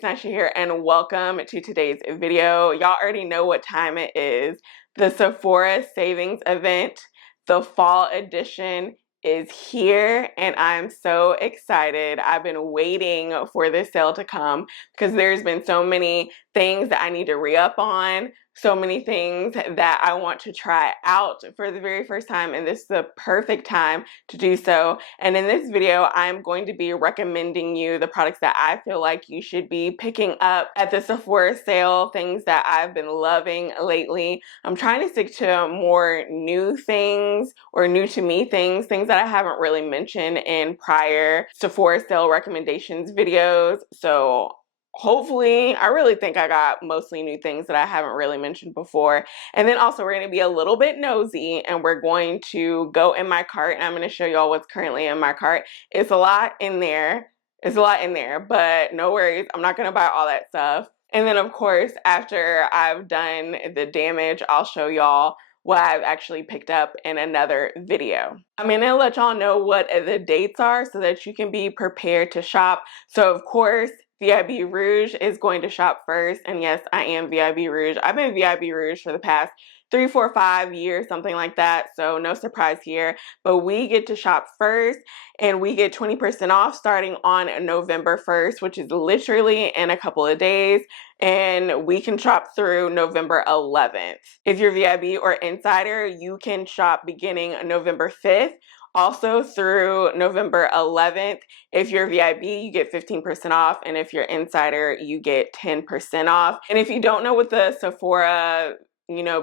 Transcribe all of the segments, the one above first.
it's Nisha here, and welcome to today's video. Y'all already know what time it is. The Sephora Savings Event, the fall edition, is here, and I'm so excited. I've been waiting for this sale to come because there's been so many things that I need to re-up on, so many things that I want to try out for the very first time, and this is the perfect time to do so. And in this video, I'm going to be recommending you the products that I feel like you should be picking up at the Sephora sale, things that I've been loving lately. I'm trying to stick to more new things or new to me things that I haven't really mentioned in prior Sephora sale recommendations videos. So hopefully, I really think I got mostly new things that I haven't really mentioned before. And then also we're going to be a little bit nosy and we're going to go in my cart and I'm going to show y'all what's currently in my cart. It's a lot in there. But no worries. I'm not going to buy all that stuff. And then of course, after I've done the damage, I'll show y'all what I've actually picked up in another video. I'm going to let y'all know what the dates are so that you can be prepared to shop. So of course, VIB ROUGE is going to shop first. And yes, I am VIB ROUGE. I've been VIB ROUGE for the past 3, 4, 5 years, something like that. So no surprise here. But we get to shop first and we get 20% off starting on November 1st, which is literally in a couple of days. And we can shop through November 11th. If you're VIB or Insider, you can shop beginning November 5th. Also through November 11th, if you're VIB, you get 15% off, and if you're Insider, you get 10% off. And if you don't know what the Sephora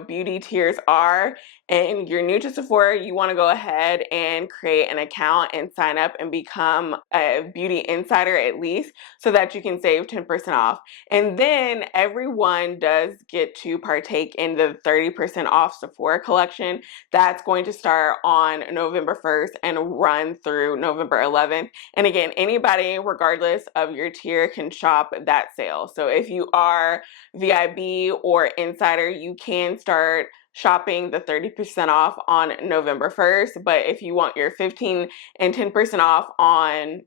beauty tiers are, and you're new to Sephora, you want to go ahead and create an account and sign up and become a beauty insider at least so that you can save 10% off. And then everyone does get to partake in the 30% off Sephora collection. That's going to start on November 1st and run through November 11th. And again, anybody, regardless of your tier, can shop that sale. So if you are VIB or Insider, you can start shopping the 30% off on November 1st. But if you want your 15 and 10% off on,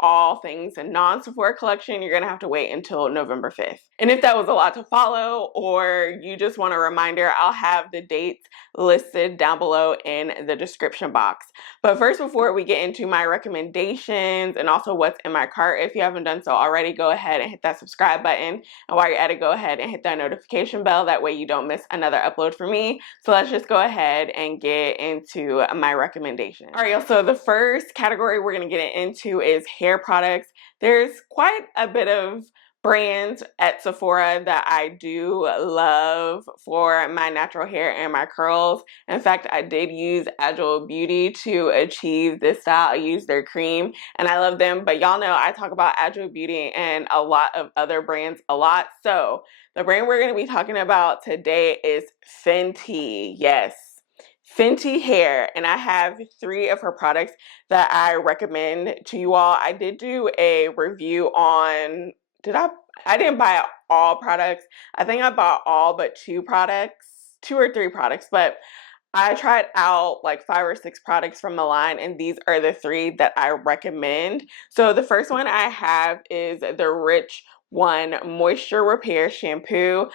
all things and non-Sephora collection, you're gonna have to wait until November 5th. And if that was a lot to follow, or you just want a reminder, I'll have the dates listed down below in the description box. But first, before we get into my recommendations and also what's in my cart, if you haven't done so already, go ahead and hit that subscribe button. And while you're at it, go ahead and hit that notification bell. That way you don't miss another upload from me. So let's just go ahead and get into my recommendation. All right, y'all, so the first category we're gonna get into is hair products. There's quite a bit of brands at Sephora that I do love for my natural hair and my curls. In fact, I did use Agile Beauty to achieve this style. I used their cream and I love them, but y'all know I talk about Agile Beauty and a lot of other brands a lot. So the brand we're going to be talking about today is Fenty. Yes, Fenty hair, and I have 3 of her products that I recommend to you all. I did do a review on, I didn't buy all products. I think I bought all but 2 or 3 products, but I tried out like 5 or 6 products from the line, and these are the 3 that I recommend. So the first one I have is the Rich One Moisture Repair Shampoo.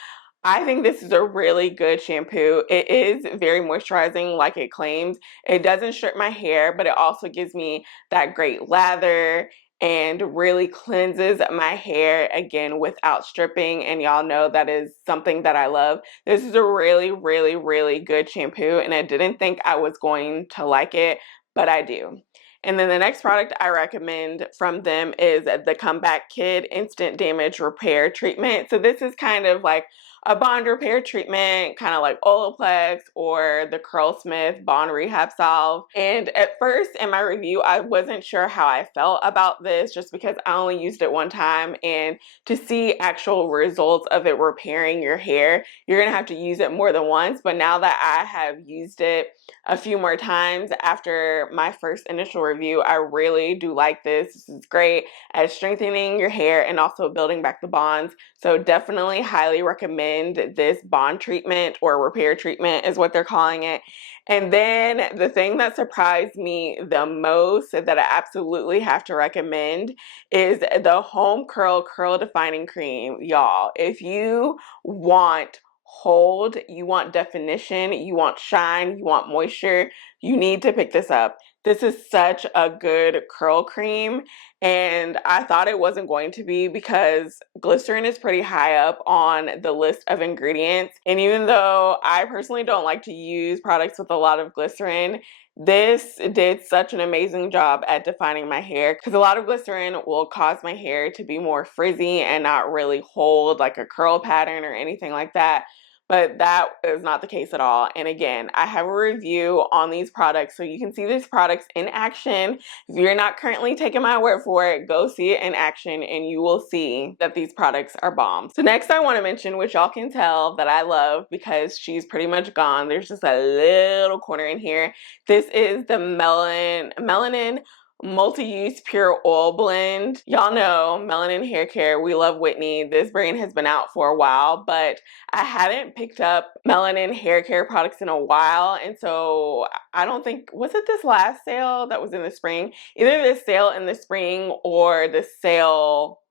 I think this is a really good shampoo. It is very moisturizing like it claims. It doesn't strip my hair, but it also gives me that great lather and really cleanses my hair again without stripping. And y'all know that is something that I love. This is a really, really, really good shampoo, and I didn't think I was going to like it, but I do. And then the next product I recommend from them is the Comeback Kid Instant Damage Repair Treatment. So this is kind of like a bond repair treatment, kind of like Olaplex or the Curlsmith Bond Rehab Salve. And at first in my review, I wasn't sure how I felt about this just because I only used it one time. And to see actual results of it repairing your hair, you're gonna have to use it more than once. But now that I have used it a few more times after my first initial review, I really do like this. This is great at strengthening your hair and also building back the bonds. So definitely highly recommend this bond treatment, or repair treatment is what they're calling it. And then the thing that surprised me the most that I absolutely have to recommend is the Home Curl Defining Cream. Y'all, if you want hold, you want definition, you want shine, you want moisture, you need to pick this up. This is such a good curl cream, and I thought it wasn't going to be because glycerin is pretty high up on the list of ingredients. And even though I personally don't like to use products with a lot of glycerin, this did such an amazing job at defining my hair, because a lot of glycerin will cause my hair to be more frizzy and not really hold like a curl pattern or anything like that. But that is not the case at all. And again, I have a review on these products so you can see these products in action. If you're not currently taking my word for it, go see it in action and you will see that these products are bomb. So next I want to mention, which y'all can tell that I love because she's pretty much gone. There's just a little corner in here. This is the Melanin Multi-Use Pure Oil Blend. Y'all know Melanin Hair Care, we love Whitney. This brand has been out for a while, but I hadn't picked up Melanin hair care products in a while, and so I don't think, was it this last sale that was in the spring? Either this sale in the spring or the sale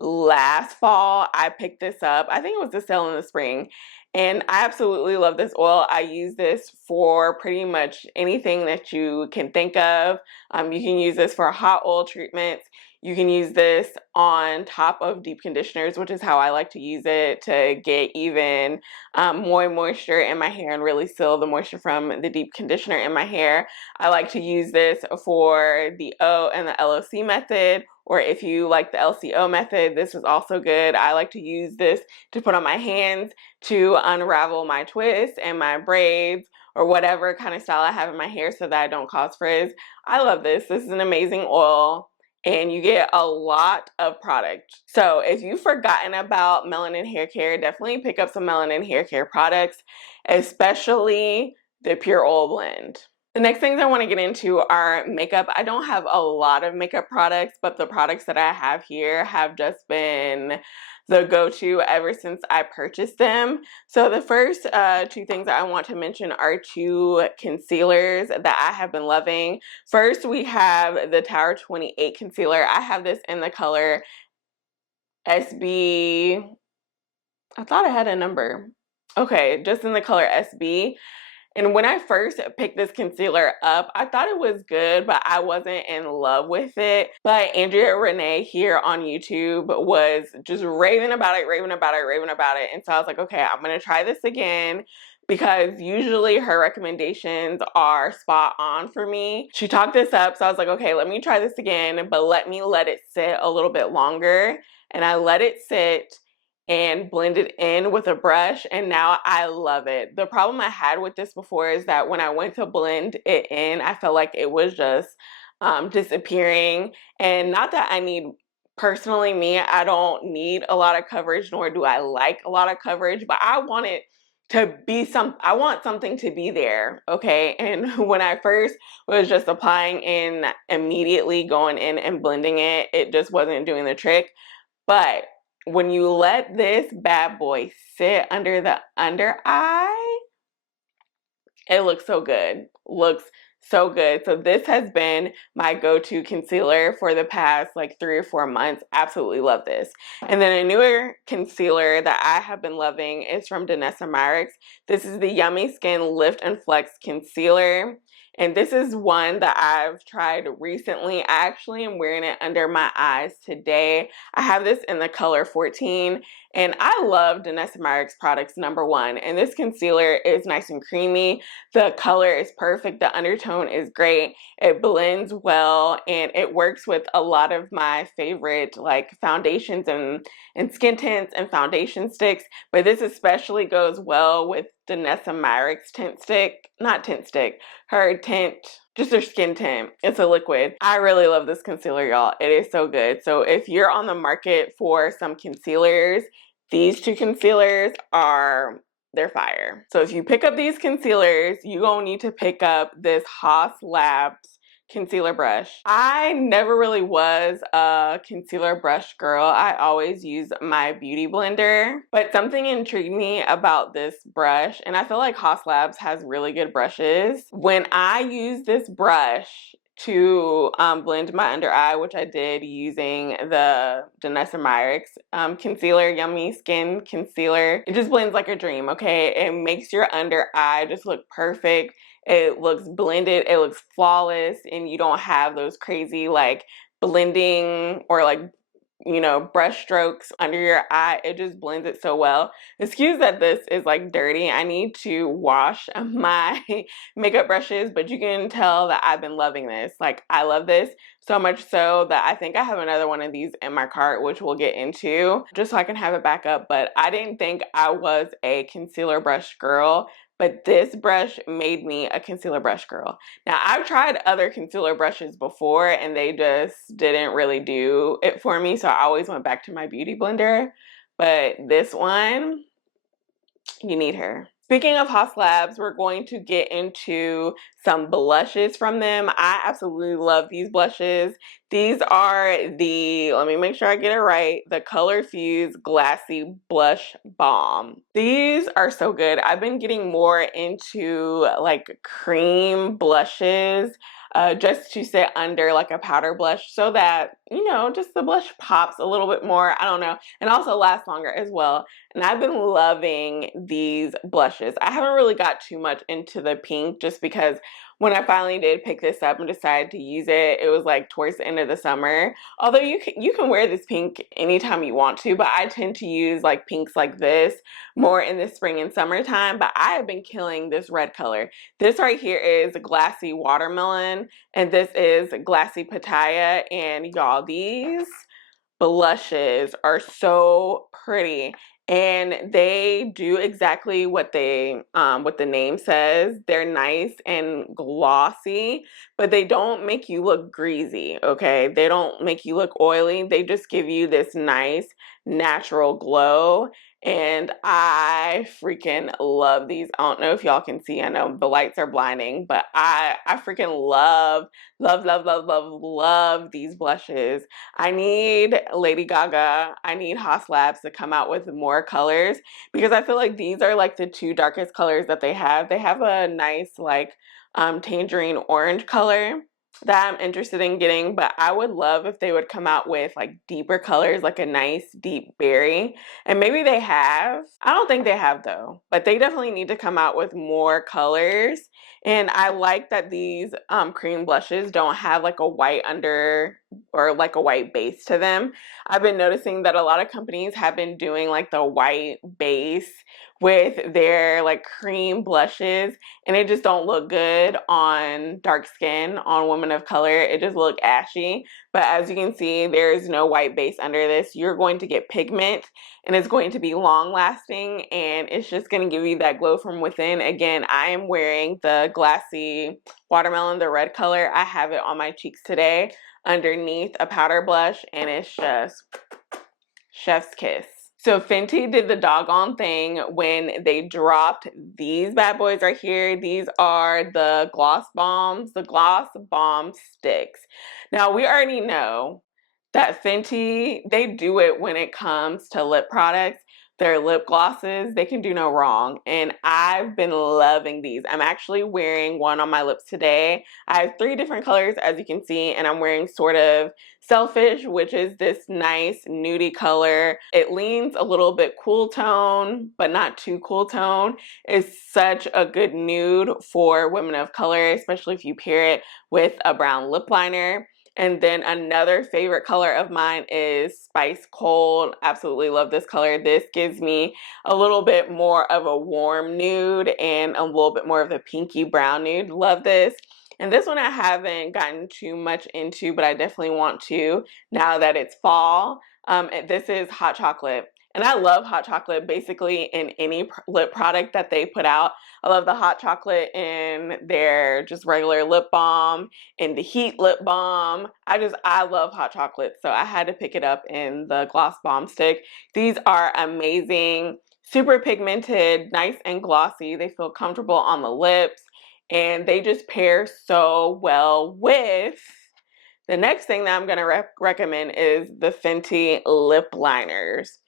last fall, I picked this up. I think it was the sale in the spring. And I absolutely love this oil. I use this for pretty much anything that you can think of. You can use this for hot oil treatments. You can use this on top of deep conditioners, which is how I like to use it, to get even more moisture in my hair and really seal the moisture from the deep conditioner in my hair. I like to use this for the O and the LOC method, or if you like the LCO method, this is also good. I like to use this to put on my hands to unravel my twists and my braids or whatever kind of style I have in my hair so that I don't cause frizz. I love this. This is an amazing oil, and you get a lot of product. So if you've forgotten about Melanin Hair Care, definitely pick up some Melanin Hair Care products, especially the Pure Oil Blend. The next things I want to get into are makeup. I don't have a lot of makeup products, but the products that I have here have just been the go-to ever since I purchased them. So the first two things that I want to mention are two concealers that I have been loving. First, we have the Tower 28 concealer. I have this in the color SB. I thought I had a number. Okay, just in the color SB. And when I first picked this concealer up, I thought it was good, but I wasn't in love with it. But Andrea Renee here on YouTube was just raving about it. And so I was like, okay, I'm going to try this again, because usually her recommendations are spot on for me. She talked this up, so I was like, okay, let me try this again, but let me let it sit a little bit longer. And I let it sit and blend it in with a brush, and now I love it. The problem I had with this before is that when I went to blend it in, I felt like it was just disappearing. And not that I need, personally me, I don't need a lot of coverage, nor do I like a lot of coverage, but I want it to be I want something to be there, okay? And when I first was just applying in immediately, going in and blending it, it just wasn't doing the trick. But when you let this bad boy sit under the under eye, it looks so good. Looks so good. So this has been my go-to concealer for the past like 3 or 4 months. Absolutely love this. And then a newer concealer that I have been loving is from Danessa Myrix. This is the Yummy Skin Lift and Flex Concealer. And this is one that I've tried recently. I actually am wearing it under my eyes today. I have this in the color 14, and I love Danessa Myrix products, number one. And this concealer is nice and creamy. The color is perfect. The undertone is great. It blends well, and it works with a lot of my favorite like foundations and skin tints and foundation sticks. But this especially goes well with Danessa Myrix tint stick, not tint stick, her tint, just her skin tint. It's a liquid. I really love this concealer, y'all. It is so good. So if you're on the market for some concealers, these two concealers they're fire. So if you pick up these concealers, you're gonna need to pick up this Hos Labs concealer brush. I never really was a concealer brush girl. I always use my beauty blender, but something intrigued me about this brush, and I feel like Hos Labs has really good brushes. When I use this brush to blend my under eye, which I did using the Danessa Myrix concealer, Yummy Skin Concealer, it just blends like a dream, okay? It makes your under eye just look perfect. It looks blended, it looks flawless, and you don't have those crazy like blending or like, you know, brush strokes under your eye. It just blends it so well. Excuse that this is like dirty. I need to wash my makeup brushes, but you can tell that I've been loving this. Like, I love this so much so that I think I have another one of these in my cart, which we'll get into, just so I can have it back up. But I didn't think I was a concealer brush girl, but this brush made me a concealer brush girl. Now, I've tried other concealer brushes before and they just didn't really do it for me, so I always went back to my beauty blender. But this one, you need her. Speaking of Hos Labs, we're going to get into some blushes from them. I absolutely love these blushes. These are the, let me make sure I get it right, the Color Fuse Glassy Blush Balm. These are so good. I've been getting more into like cream blushes just to sit under like a powder blush so that, you know, just the blush pops a little bit more. I don't know. And also lasts longer as well. And I've been loving these blushes. I haven't really got too much into the pink just because when I finally did pick this up and decided to use it, it was like towards the end of the summer. Although you can wear this pink anytime you want to, but I tend to use like pinks like this more in the spring and summertime. But I have been killing this red color. This right here is Glassy Watermelon, and this is Glassy Pitaya. And y'all, these blushes are so pretty. And they do exactly what what the name says. They're nice and glossy, but they don't make you look greasy, okay? They don't make you look oily. They just give you this nice natural glow. And I freaking love these. I don't know if y'all can see. I know the lights are blinding, but I freaking love these blushes. I need Lady Gaga, I need Hos Labs to come out with more colors because I feel like these are like the two darkest colors that they have. They have a nice like tangerine orange color that I'm interested in getting, but I would love if they would come out with like deeper colors, like a nice deep berry. And maybe they have. I don't think they have though, but they definitely need to come out with more colors. And I like that these cream blushes don't have like a white under or like a white base to them. I've been noticing that a lot of companies have been doing like the white base with their like cream blushes, and it just don't look good on dark skin, on women of color. It just look ashy. But as you can see, there is no white base under this. You're going to get pigment, and it's going to be long lasting, and it's just going to give you that glow from within. Again, I am wearing the Glassy Watermelon, the red color. I have it on my cheeks today underneath a powder blush, and it's just chef's kiss. So Fenty did the doggone thing when they dropped these bad boys right here. These are the Gloss Bombs, the Gloss Bomb Sticks. Now, we already know that Fenty, they do it when it comes to lip products. Their lip glosses, they can do no wrong. And I've been loving these. I'm actually wearing one on my lips today. I have 3 different colors, as you can see, and I'm wearing sort of Selfish, which is this nice nudie color. It leans a little bit cool tone, but not too cool tone. It's such a good nude for women of color, especially if you pair it with a brown lip liner. And then another favorite color of mine is Spice Cold. Absolutely love this color. This gives me a little bit more of a warm nude and a little bit more of the pinky brown nude. Love this. And this one I haven't gotten too much into, but I definitely want to now that it's fall. This is Hot Chocolate. And I love hot chocolate basically in any lip product that they put out. I love the hot chocolate in their just regular lip balm, in the heat lip balm. I love hot chocolate, so I had to pick it up in the Gloss Bomb Stick. These are amazing, super pigmented, nice and glossy. They feel comfortable on the lips. and they just pair so well with the next thing that I'm going to recommend is the Fenty lip liners.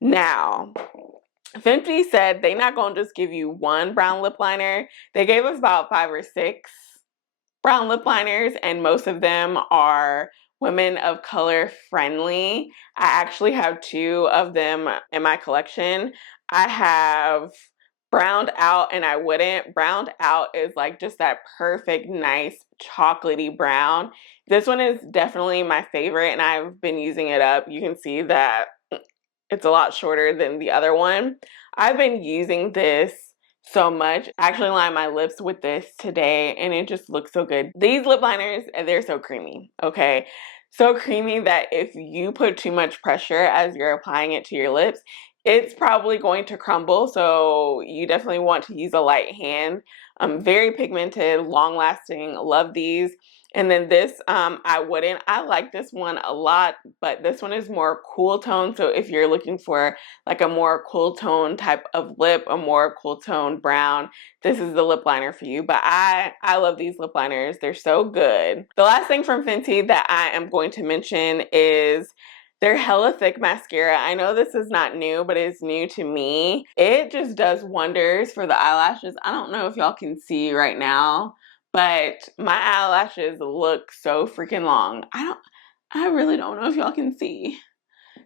Now, Fenty said they're not going to just give you one brown lip liner. They gave us about 5 or 6 brown lip liners, and most of them are women of color friendly. I actually have 2 of them in my collection. I have browned out and I wouldn't. Browned out is like just that perfect, nice, chocolatey brown. This one is definitely my favorite, and I've been using it up. You can see that it's a lot shorter than the other one. I've been using this so much. I actually lined my lips with this today, and it just looks so good. These lip liners, they're so creamy, okay? So creamy that if you put too much pressure as you're applying it to your lips, it's probably going to crumble, so you definitely want to use a light hand. Very pigmented, long-lasting, love these. And then this, I wouldn't. I like this one a lot, but this one is more cool tone. So if you're looking for like a more cool tone type of lip, a more cool tone brown, this is the lip liner for you. But I love these lip liners. They're so good. The last thing from Fenty that I am going to mention is their Hella Thick mascara. I know this is not new, but it's new to me. It just does wonders for the eyelashes. I don't know if y'all can see right now, but my eyelashes look so freaking long. I really don't know if y'all can see.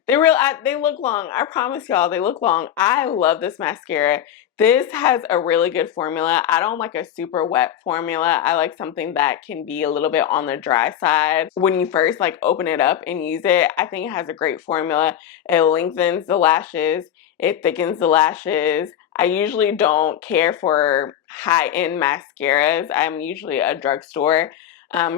They look long. I promise y'all, they look long. I love this mascara. This has a really good formula. I don't like a super wet formula. I like something that can be a little bit on the dry side. When you first like open it up and use it, I think it has a great formula. It lengthens the lashes. It thickens the lashes. I usually don't care for high-end mascaras. I'm usually a drugstore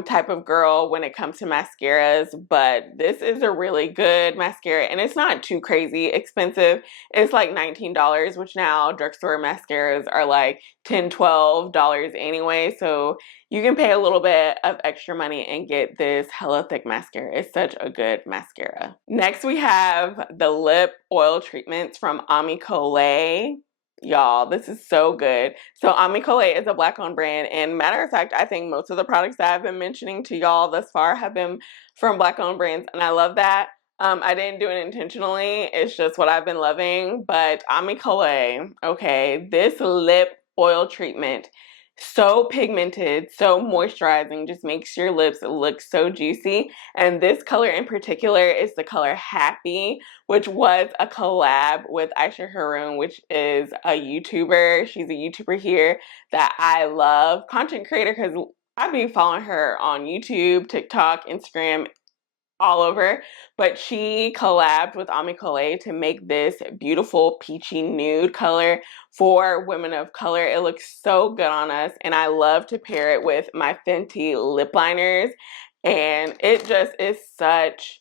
type of girl when it comes to mascaras, but this is a really good mascara, and it's not too crazy expensive. It's like $19, which now drugstore mascaras are like $10, $12 anyway, so you can pay a little bit of extra money and get this Hella Thick mascara. It's such a good mascara. Next we have the lip oil treatments from Ami Colé. Y'all, this is so good. So Ami Colé is a Black-owned brand, and matter of fact, I think most of the products that I've been mentioning to y'all thus far have been from Black-owned brands, and I love that. I didn't do it intentionally. It's just what I've been loving. But Ami Colé, okay, this lip oil treatment, so pigmented, so moisturizing, just makes your lips look so juicy. And this color in particular is the color Happy, which was a collab with Aisha Haroon, which is a YouTuber. She's a YouTuber here that I love. Content creator, because I've been following her on YouTube, TikTok, Instagram, all over, but she collabed with Ami Colé to make this beautiful peachy nude color for women of color. It looks so good on us, and I love to pair it with my Fenty lip liners, and it just is such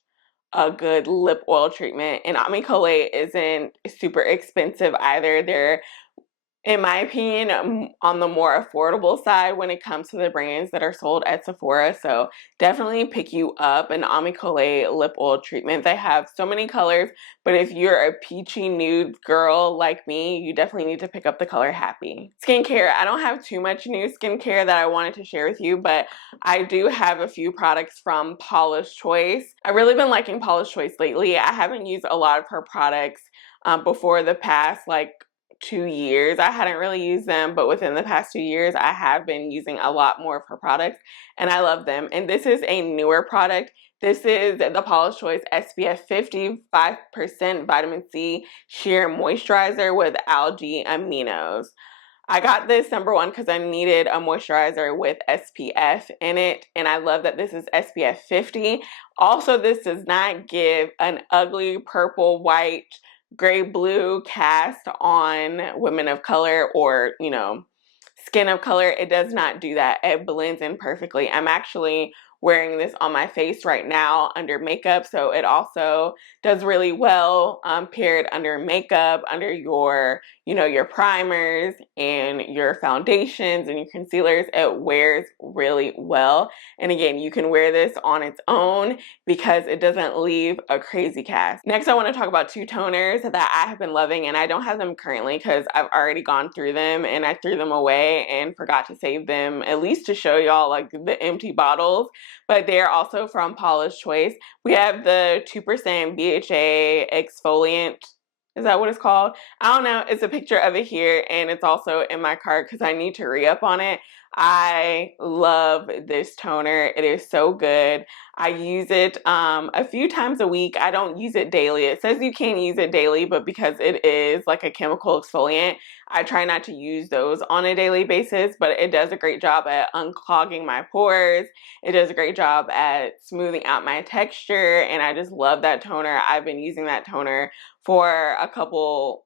a good lip oil treatment. And Ami Colé isn't super expensive either. They're, in my opinion, on the more affordable side when it comes to the brands that are sold at Sephora. So definitely pick you up an Ami Colé lip oil treatment. They have so many colors, but if you're a peachy nude girl like me, you definitely need to pick up the color Happy. Skincare. I don't have too much new skincare that I wanted to share with you, but I do have a few products from Paula's Choice. I've really been liking Paula's Choice lately. I haven't used a lot of her products before the past like 2 years. I hadn't really used them, but within the past 2 years, I have been using a lot more of her products, and I love them. And this is a newer product. This is the Paula's Choice SPF 50 5% Vitamin C Sheer Moisturizer with Algae Aminos. I got this number one because I needed a moisturizer with SPF in it, and I love that this is SPF 50. Also, this does not give an ugly purple, white, gray blue cast on women of color or, you know, skin of color. It does not do that. It blends in perfectly. I'm actually wearing this on my face right now under makeup, so it also does really well paired under makeup, under your, you know, your primers and your foundations and your concealers. It wears really well. And again, you can wear this on its own because it doesn't leave a crazy cast. Next, I want to talk about two toners that I have been loving, and I don't have them currently because I've already gone through them and I threw them away and forgot to save them, at least to show y'all like the empty bottles. But they're also from Paula's Choice. We have the 2% BHA exfoliant. Is that what it's called? I don't know. It's a picture of it here, and it's also in my cart because I need to re-up on it. I love this toner. It is so good. I use it a few times a week. I don't use it daily. It says you can't use it daily, but because it is like a chemical exfoliant, I try not to use those on a daily basis, but it does a great job at unclogging my pores. It does a great job at smoothing out my texture, and I just love that toner. I've been using that toner for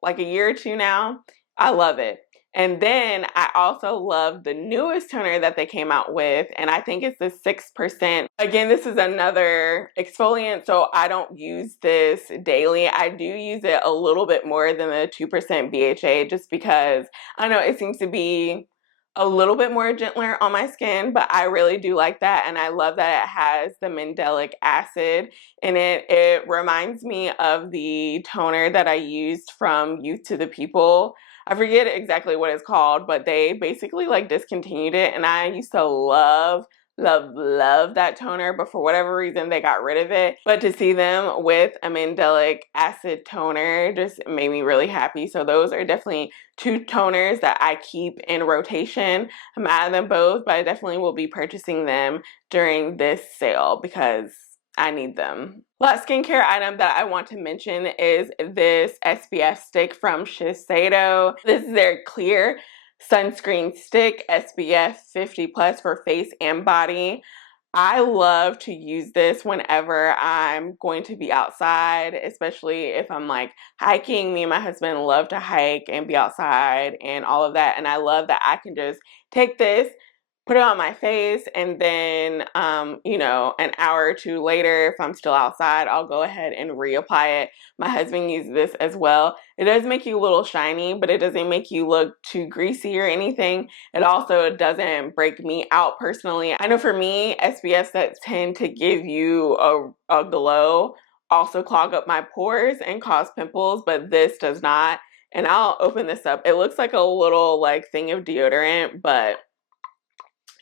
like a year or two now. I love it. And then I also love the newest toner that they came out with, and I think it's the 6%. Again, this is another exfoliant, so I don't use this daily. I do use it a little bit more than the 2% BHA just because, I don't know, it seems to be a little bit more gentler on my skin, but I really do like that, and I love that it has the mandelic acid in it. It reminds me of the toner that I used from Youth to the People. I forget exactly what it's called, but they basically like discontinued it, and I used to love that toner, but for whatever reason they got rid of it. But to see them with a mandelic acid toner just made me really happy. So those are definitely two toners that I keep in rotation. I'm out of them both, but I definitely will be purchasing them during this sale because I need them. Last skincare item that I want to mention is this SPF stick from Shiseido. This is their clear sunscreen stick, SPF 50 plus for face and body. I love to use this whenever I'm going to be outside, especially if I'm like hiking. Me and my husband love to hike and be outside and all of that. And I love that I can just take this, put it on my face, and then, you know, an hour or two later, if I'm still outside, I'll go ahead and reapply it. My husband uses this as well. It does make you a little shiny, but it doesn't make you look too greasy or anything. It also doesn't break me out personally. I know for me, SPFs that tend to give you a glow also clog up my pores and cause pimples, but this does not. And I'll open this up. It looks like a little like thing of deodorant, but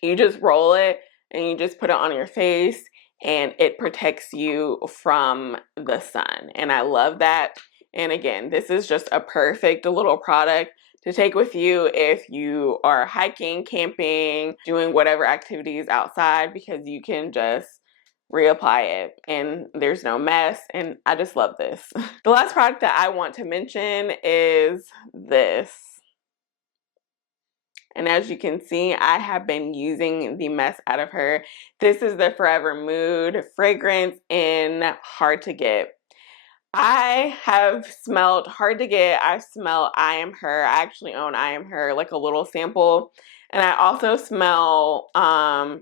you just roll it and you just put it on your face and it protects you from the sun. And I love that. And again, this is just a perfect little product to take with you if you are hiking, camping, doing whatever activities outside, because you can just reapply it and there's no mess. And I just love this. The last product that I want to mention is this. And as you can see, I have been using the mess out of her. This is the Forever Mood fragrance in Hard to Get. I have smelled Hard to Get. I smell I Am Her. I actually own I Am Her, like a little sample. And I also smell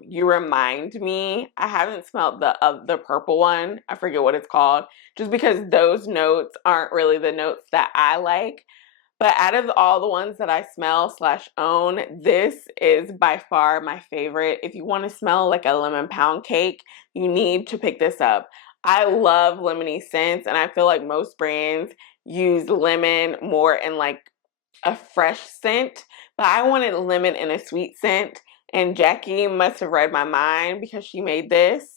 You Remind Me. I haven't smelled the purple one. I forget what it's called. Just because those notes aren't really the notes that I like. But out of all the ones that I smell / own, this is by far my favorite. If you want to smell like a lemon pound cake, you need to pick this up. I love lemony scents, and I feel like most brands use lemon more in like a fresh scent, but I wanted lemon in a sweet scent, and Jackie must have read my mind because she made this,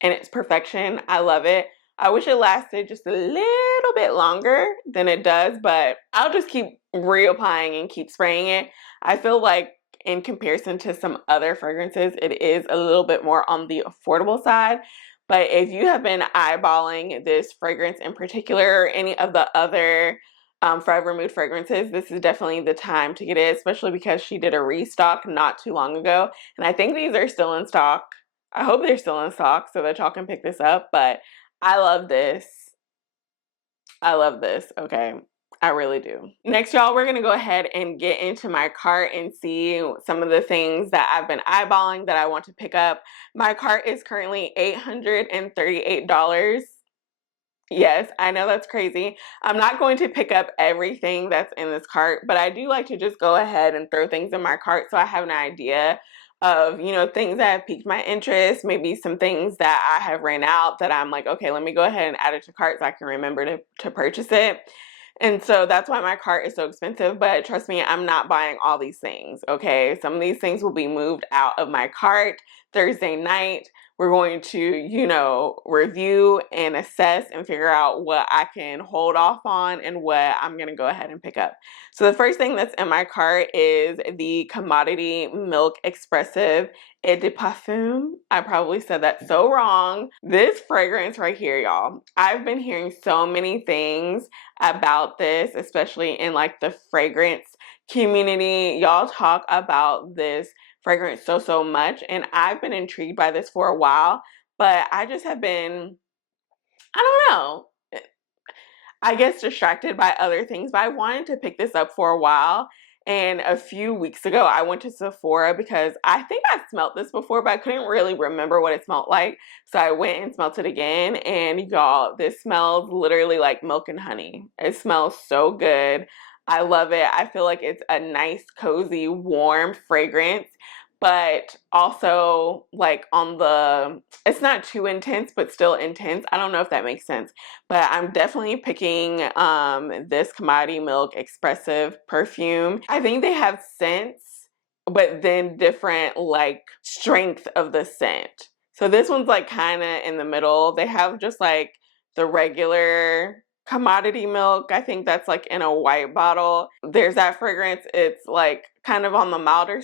and it's perfection. I love it. I wish it lasted just a little bit longer than it does, but I'll just keep reapplying and keep spraying it. I feel like in comparison to some other fragrances, it is a little bit more on the affordable side. But if you have been eyeballing this fragrance in particular, or any of the other Forever Mood fragrances, this is definitely the time to get it, especially because she did a restock not too long ago. And I think these are still in stock. I hope they're still in stock so that y'all can pick this up, but I love this. I love this, okay? I really do. Next, y'all, we're gonna go ahead and get into my cart and see some of the things that I've been eyeballing that I want to pick up. My cart is currently $838. Yes, I know that's crazy. I'm not going to pick up everything that's in this cart, but I do like to just go ahead and throw things in my cart so I have an idea of, things that have piqued my interest, maybe some things that I have ran out that I'm like, okay, let me go ahead and add it to cart so I can remember to purchase it. And so that's why my cart is so expensive, but trust me, I'm not buying all these things, okay? Some of these things will be moved out of my cart Thursday night. We're going to, review and assess and figure out what I can hold off on and what I'm going to go ahead and pick up. So the first thing that's in my cart is the Commodity Milk Expressive Eau de Parfum. I probably said that so wrong. This fragrance right here, y'all. I've been hearing so many things about this, especially in like the fragrance community. Y'all talk about this fragrance so much, and I've been intrigued by this for a while, but I just have been, I don't know, I guess distracted by other things, but I wanted to pick this up for a while. And a few weeks ago, I went to Sephora because I think I smelled this before, but I couldn't really remember what it smelled like. So I went and smelled it again. And y'all, this smells literally like milk and honey. It smells so good. I love it. I feel like it's a nice, cozy, warm fragrance, but also like it's not too intense, but still intense. I don't know if that makes sense. But I'm definitely picking this Commodity Milk Expressive perfume. I think they have scents, but then different like strength of the scent. So this one's like kind of in the middle. They have just like the regular commodity milk. I think that's like in a white bottle. There's that fragrance. It's like kind of on the milder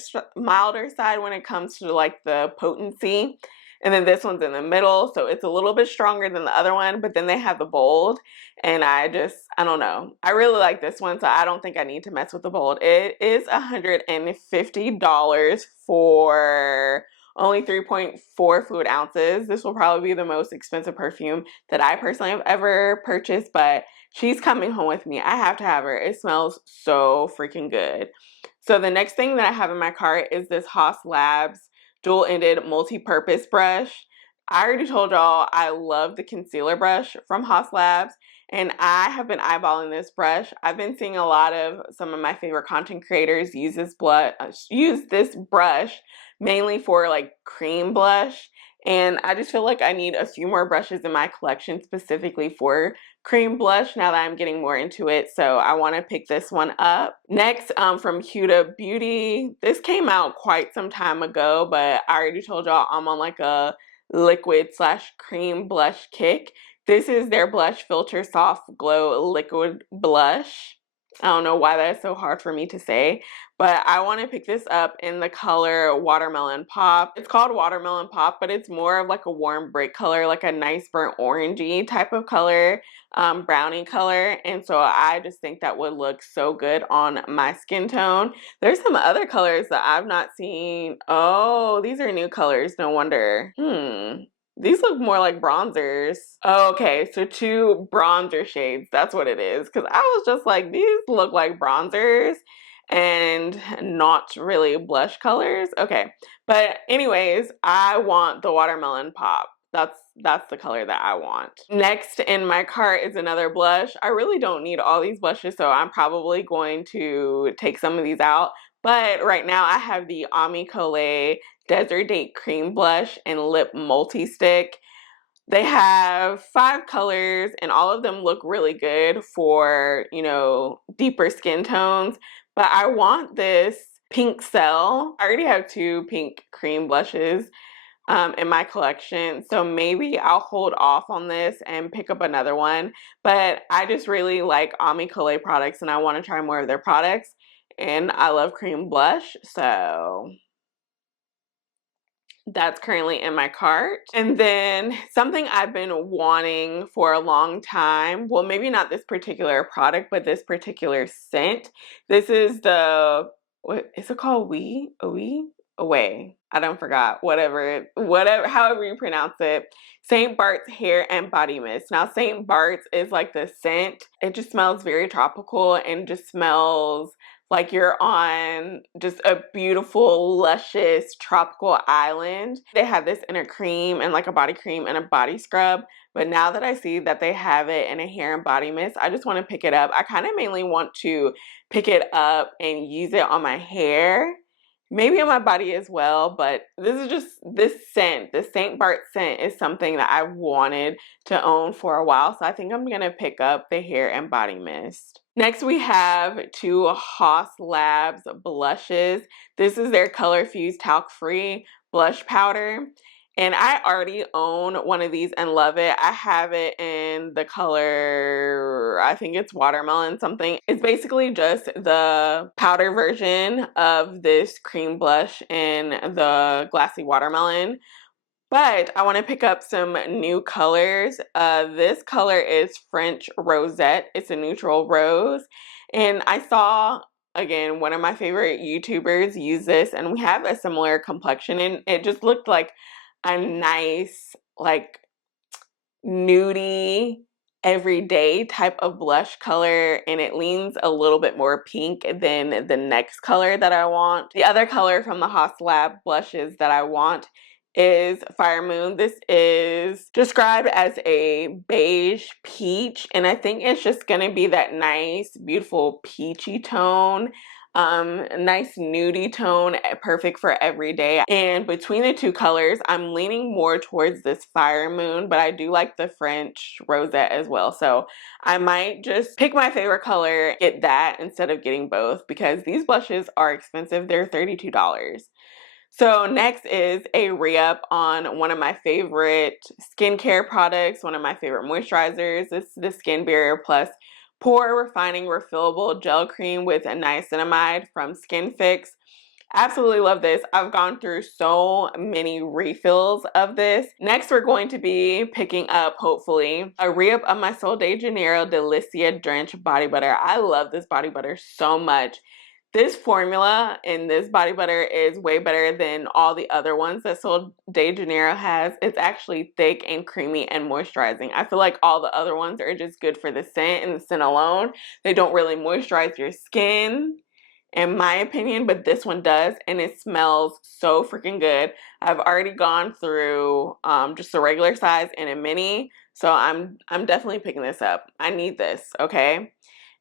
side when it comes to like the potency. And then this one's in the middle, so it's a little bit stronger than the other one, but then they have the bold, and I don't know. I really like this one, so I don't think I need to mess with the bold. It is $150 for only 3.4 fluid ounces. This will probably be the most expensive perfume that I personally have ever purchased, but she's coming home with me. I have to have her. It smells so freaking good. So the next thing that I have in my cart is this Hos Labs dual-ended multi-purpose brush. I already told y'all I love the concealer brush from Hos Labs, and I have been eyeballing this brush. I've been seeing a lot of some of my favorite content creators use this brush mainly for like cream blush, and I just feel like I need a few more brushes in my collection specifically for cream blush now that I'm getting more into it, so I want to pick this one up. Next, from Huda Beauty. This came out quite some time ago, but I already told y'all I'm on like a liquid / cream blush kick. This is their Blush Filter Soft Glow Liquid Blush. I don't know why that's so hard for me to say, but I want to pick this up in the color Watermelon Pop. It's called Watermelon Pop, but it's more of like a warm brick color, like a nice burnt orangey type of color, brownie color. And so I just think that would look so good on my skin tone. There's some other colors that I've not seen. Oh, these are new colors. No wonder. These look more like bronzers. Okay, so 2 bronzer shades. That's what it is. Because I was just like, these look like bronzers and not really blush colors. Okay, but anyways, I want the Watermelon Pop. That's the color that I want. Next in my cart is another blush. I really don't need all these blushes, so I'm probably going to take some of these out. But right now I have the Ami Colé Desert Date Cream Blush and Lip Multi-Stick. They have 5 colors and all of them look really good for, deeper skin tones. But I want this pink cell. I already have 2 pink cream blushes in my collection, so maybe I'll hold off on this and pick up another one. But I just really like Ami Colé products and I want to try more of their products. And I love cream blush, so that's currently in my cart. And then something I've been wanting for a long time, well, maybe not this particular product, but this particular scent. This is what is it called? Away. I don't forgot. Whatever, however you pronounce it. St. Bart's Hair and Body Mist. Now, St. Bart's is like the scent. It just smells very tropical and just smells like you're on just a beautiful, luscious, tropical island. They have this in a cream and like a body cream and a body scrub. But now that I see that they have it in a hair and body mist, I just want to pick it up. I kind of mainly want to pick it up and use it on my hair, maybe on my body as well. But this is just, this scent, the St. Bart scent is something that I wanted to own for a while. So I think I'm going to pick up the hair and body mist. Next we have two Hos Labs blushes. This is their Color Fused Talc Free Blush Powder. And I already own one of these and love it. I have it in the color, I think it's watermelon something. It's basically just the powder version of this cream blush in the glassy watermelon. But I want to pick up some new colors. This color is French Rosette. It's a neutral rose. And I saw, again, one of my favorite YouTubers use this, and we have a similar complexion, and it just looked like a nice, like, nudie, everyday type of blush color, and it leans a little bit more pink than the next color that I want. The other color from the Hos Lab blushes that I want is Fire Moon. This is described as a beige peach, and I think it's just gonna be that nice, beautiful peachy tone. Nice nudie tone, perfect for every day. And between the two colors, I'm leaning more towards this Fire Moon, but I do like the French Rosette as well. So I might just pick my favorite color, get that instead of getting both, because these blushes are expensive. They're $32. So next is a re-up on one of my favorite skincare products, one of my favorite moisturizers. This is the Skin Barrier Plus Pore Refining Refillable Gel Cream with a niacinamide from Skinfix. Absolutely love this. I've gone through so many refills of this. Next, we're going to be picking up, hopefully, a re-up of my Sol de Janeiro Delicia Drench Body Butter. I love this body butter so much. This formula in this body butter is way better than all the other ones that Sol de Janeiro has. It's actually thick and creamy and moisturizing. I feel like all the other ones are just good for the scent and the scent alone. They don't really moisturize your skin, in my opinion, but this one does, and it smells so freaking good. I've already gone through just a regular size and a mini, so I'm definitely picking this up. I need this, okay?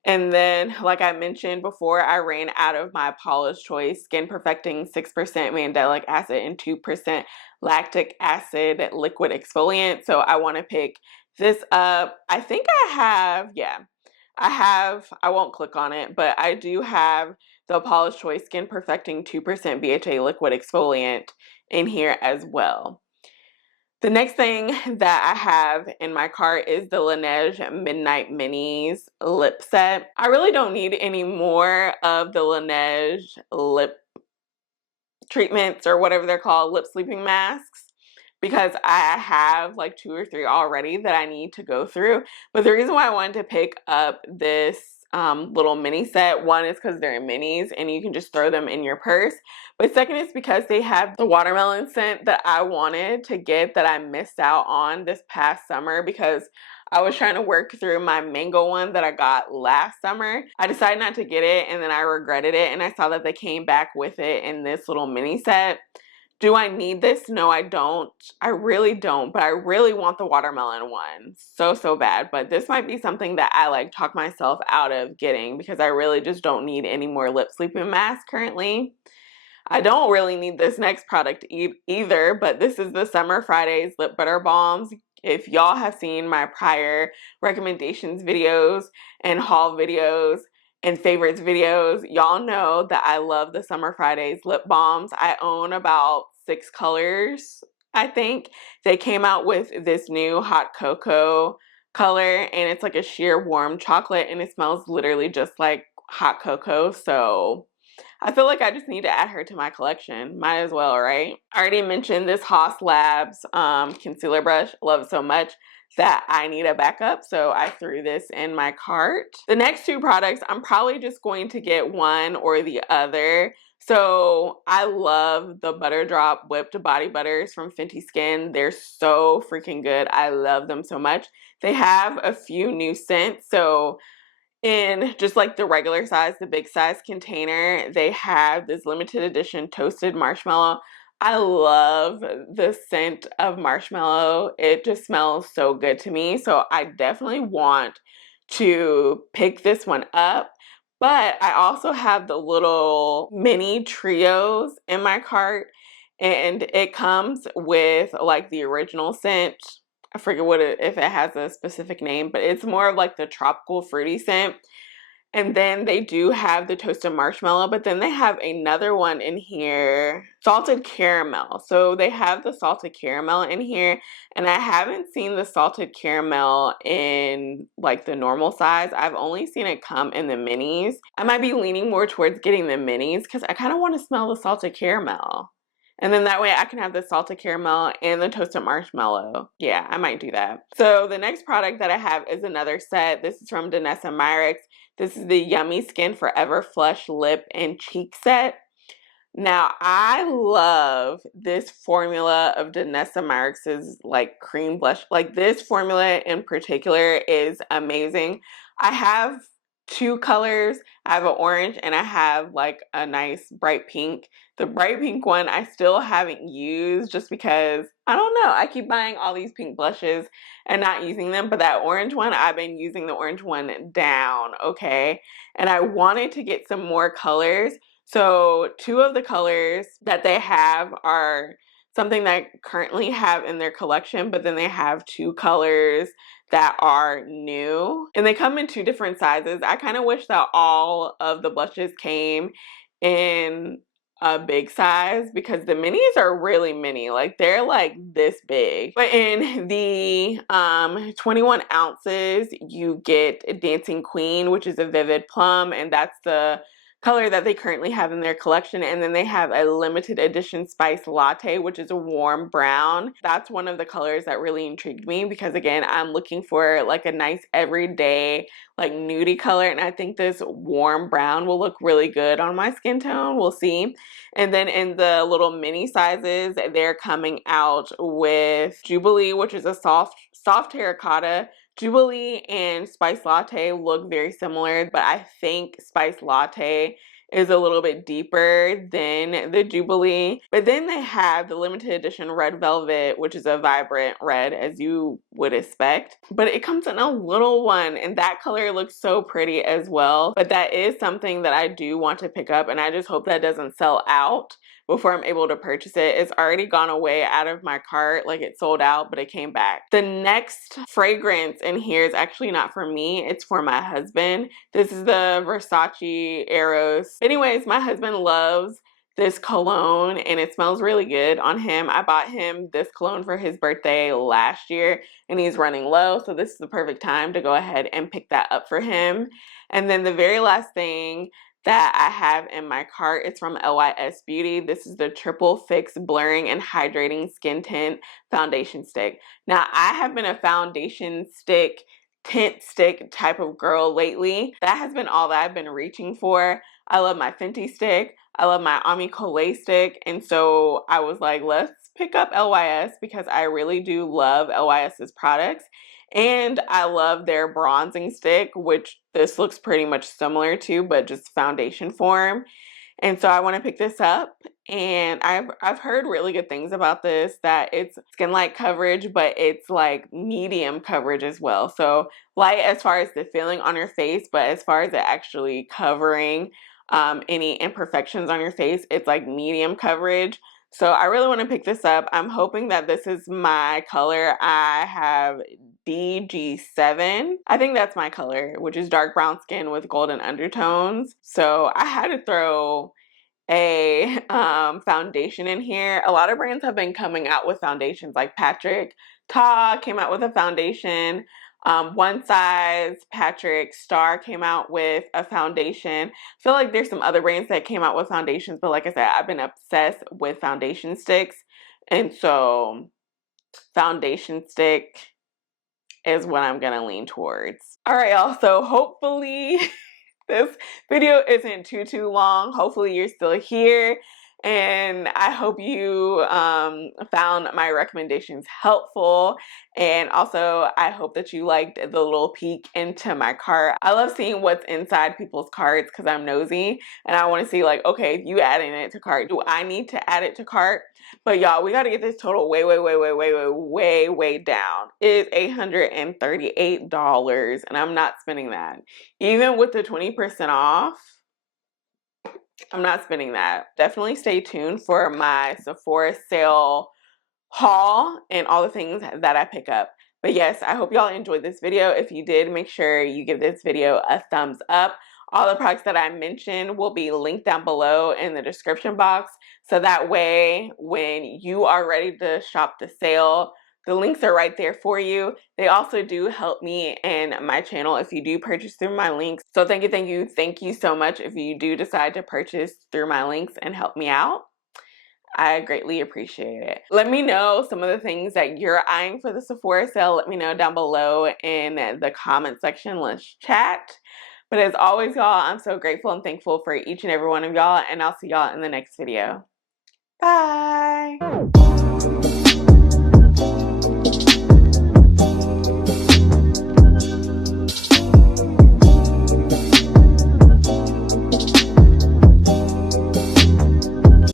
And then, like I mentioned before, I ran out of my Paula's Choice Skin Perfecting 6% Mandelic Acid and 2% Lactic Acid Liquid Exfoliant. So I want to pick this up. I think I have, yeah, I won't click on it, but I do have the Paula's Choice Skin Perfecting 2% BHA Liquid Exfoliant in here as well. The next thing that I have in my cart is the Lan Midnight Minis lip set. I really don't need any more of the Lan lip treatments or whatever they're called, lip sleeping masks, because I have like 2 or 3 already that I need to go through. But the reason why I wanted to pick up this little mini set, one is because they're minis and you can just throw them in your purse, but second is because they have the watermelon scent that I wanted to get that I missed out on this past summer because I was trying to work through my mango one that I got last summer. I decided not to get it, and then I regretted it, and I saw that they came back with it in this little mini set. Do I need this? No, I don't. I really don't, but I really want the watermelon one so bad. But this might be something that I like talk myself out of getting because I really just don't need any more lip sleeping masks currently. I don't really need this next product either, but this is the Summer Fridays Lip Butter Balms. If y'all have seen my prior recommendations videos and haul videos and favorites videos, y'all know that I love the Summer Fridays lip balms. I own about 6 colors, I think. They came out with this new hot cocoa color, and it's like a sheer warm chocolate, and it smells literally just like hot cocoa. So I feel like I just need to add her to my collection. Might as well, right? I already mentioned this Hos Labs concealer brush. Love it so much that I need a backup, so I threw this in my cart. The next 2 products, I'm probably just going to get one or the other. So I love the Butter Drop Whipped Body Butters from Fenty Skin. They're so freaking good. I love them so much. They have a few new scents, so in just like the regular size, the big size container, they have this limited edition toasted marshmallow. I love the scent of marshmallow. It just smells so good to me. So I definitely want to pick this one up. But I also have the little mini trios in my cart, and it comes with like the original scent. I forget if it has a specific name, but it's more of like the tropical fruity scent. And then they do have the toasted marshmallow, but then they have another one in here, salted caramel. So they have the salted caramel in here, and I haven't seen the salted caramel in like the normal size. I've only seen it come in the minis. I might be leaning more towards getting the minis because I kind of want to smell the salted caramel. And then that way I can have the salted caramel and the toasted marshmallow. Yeah, I might do that. So the next product that I have is another set. This is from Danessa Myrix. This is the Yummy Skin Forever Flush Lip and Cheek Set. Now, I love this formula of Danessa Myrix's like cream blush. Like this formula in particular is amazing. I have two colors. I have an orange and I have like a nice bright pink. The bright pink one I still haven't used just because, I don't know, I keep buying all these pink blushes and not using them. But that orange one, I've been using the orange one down, okay? And I wanted to get some more colors. So two of the colors that they have are something that I currently have in their collection, but then they have two colors that are new. And they come in two different sizes. I kind of wish that all of the blushes came in a big size because the minis are really mini. Like they're like this big. But in the 21 ounces, you get Dancing Queen, which is a vivid plum, and that's the color that they currently have in their collection. And then they have a limited edition Spice Latte, which is a warm brown. That's one of the colors that really intrigued me because again, I'm looking for like a nice everyday like nudie color, and I think this warm brown will look really good on my skin tone. We'll see. And then in the little mini sizes, they're coming out with Jubilee, which is a soft terracotta. Jubilee and Spice Latte look very similar, but I think Spice Latte is a little bit deeper than the Jubilee. But then they have the limited edition Red Velvet, which is a vibrant red, as you would expect. But it comes in a little one, and that color looks so pretty as well. But that is something that I do want to pick up, and I just hope that doesn't sell out before I'm able to purchase it. It's already gone away out of my cart, like it sold out, but it came back. The next fragrance in here is actually not for me, it's for my husband. This is the Versace AOS. Anyways, my husband loves this cologne and it smells really good on him. I bought him this cologne for his birthday last year and he's running low, so this is the perfect time to go ahead and pick that up for him. And then the very last thing that I have in my cart, it's from Lys Beauty. This is the Triple Fix Blurring and Hydrating Skin Tint Foundation Stick. Now, I have been a foundation stick, tint stick type of girl lately. That has been all that I've been reaching for. I love my Fenty stick. I love my Ami Colé stick. And so I was like, let's pick up Lys because I really do love Lys's products. And I love their bronzing stick, which this looks pretty much similar to, but just foundation form. And so I want to pick this up, and I've heard really good things about this, that it's skin light coverage, but it's like medium coverage as well. So light as far as the feeling on your face, but as far as it actually covering any imperfections on your face, it's like medium coverage. So I really want to pick this up. I'm hoping that this is my color. I have DG7. I think that's my color, which is dark brown skin with golden undertones. So I had to throw a foundation in here. A lot of brands have been coming out with foundations, like Patrick Ta came out with a foundation. One Size, Patrick Star came out with a foundation. I feel like there's some other brands that came out with foundations, but like I said, I've been obsessed with foundation sticks. And so foundation stick is what I'm gonna lean towards. All right, y'all, so hopefully this video isn't too long. Hopefully you're still here. and I hope you found my recommendations helpful. And also, I hope that you liked the little peek into my cart. I love seeing what's inside people's carts because I'm nosy and I want to see, like, okay, if you adding it to cart, do I need to add it to cart? But y'all, we got to get this total way down. It is $838 and I'm not spending that. Even with the 20% off, I'm not spending that. Definitely stay tuned for my Sephora Sale haul and all the things that I pick up. But yes, I hope y'all enjoyed this video. If you did, make sure you give this video a thumbs up. All the products that I mentioned will be linked down below in the description box. So that way, when you are ready to shop the sale, the links are right there for you. They also do help me and my channel if you do purchase through my links. So thank you so much if you do decide to purchase through my links and help me out. I greatly appreciate it. Let me know some of the things that you're eyeing for the Sephora sale. Let me know down below in the comment section. Let's chat. But as always, y'all, I'm so grateful and thankful for each and every one of y'all, and I'll see y'all in the next video. Bye.